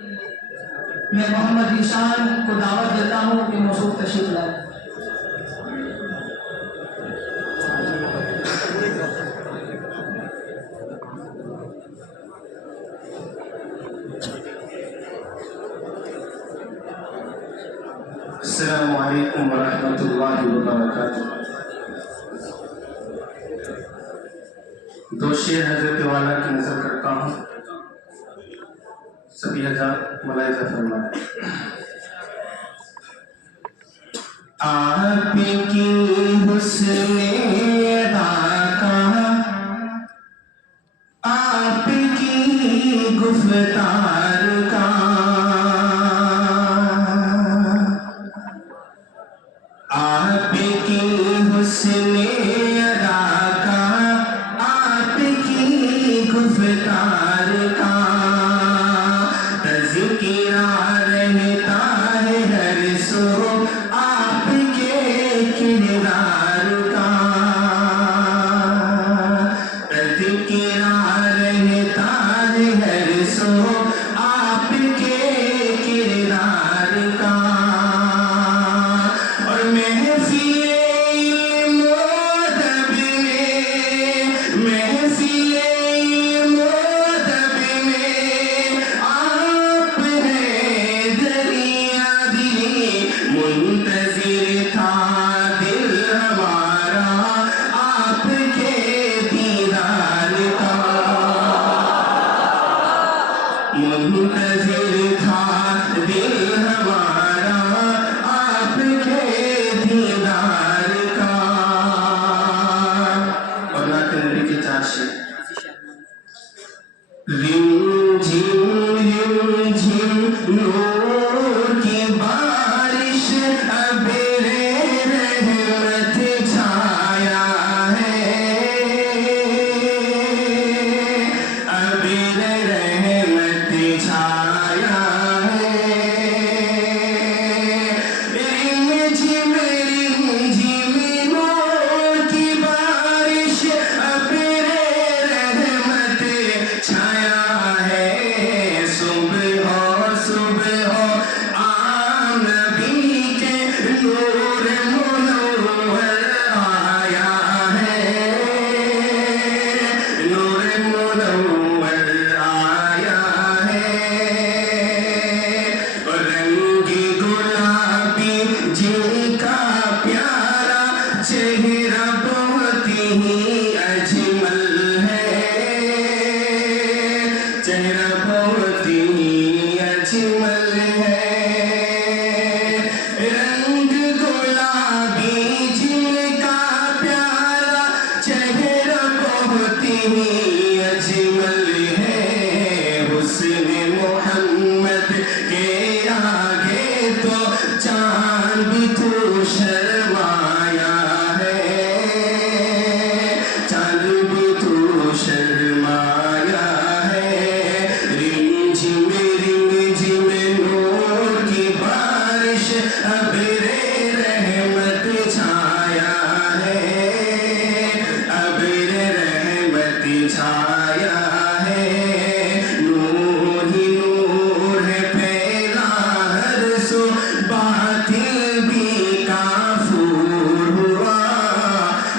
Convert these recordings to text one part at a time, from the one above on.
میں محمد ایشان کو دعوت دیتا ہوں کہ موصول تشریف لائیں۔ السلام علیکم ورحمۃ اللہ وبرکاتہ۔ دو شعر حضرت والا کی نظر کرتا ہوں، سبھی حضرات ملاحظہ فرمائیں۔ آپ کی حسن ادا کا، آپ کی گفتار کا، آپ کی حسن ادا کا، آپ کی گفتار کا تذکرہ رہتا ہے ہر سو، آپ کے کردار کا تذکرہ رہتا ہے ہر سو، آپ کے کردار کا۔ اور محفل مودب میں، محفل مودب میں آپ ہیں دریا دلی، منتظر تھا دل ہمارا آپ کے دیدار کا، منتظر تھا دل ہمارا آپ کے دیدار کا۔ اور نعت نبی کے چار شعر۔ رم جھم رم جھم نور کی بارش، ابر رحمت چھایا ہے، ابر رحمت چھایا ہے۔ رم جھم نور کی بارش، ابر رحمت چھایا ہے۔ صبح ہو آن نبی کے نور منور آیا ہے، نور منور آیا ہے۔ رنگ گلابی جن کا پیارا چہرہ بہت ہی اجمل ہے، چہرہ بہت ہی اجمل ہے۔ رنگ گلابی جن کا پیارا چہرہ بہت ہی اجمل ہے۔ حسن محمد کے آگے تو چاند بھی تو شرمایا ہے، چاند بھی تو شرمایا ہے۔ رم جھم نور کی بارش، ابر رحمت چھایا ہے، ابر رحمت چھایا ہے۔ نور ہی نور ہے پھیلا ہر سو، باطل بھی کافور ہوا،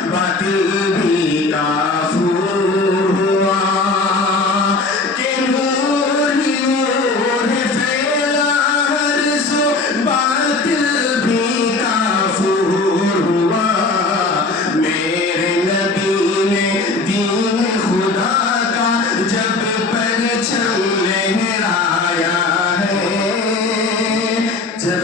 باطل بھی کافور ہوا۔ کہ نور ہی نور ہے پھیلا ہر سو، باطل بھی کافور ہوا۔ میرے نبی نے دین خدا کا جب پرچم لہرایا ہے، جب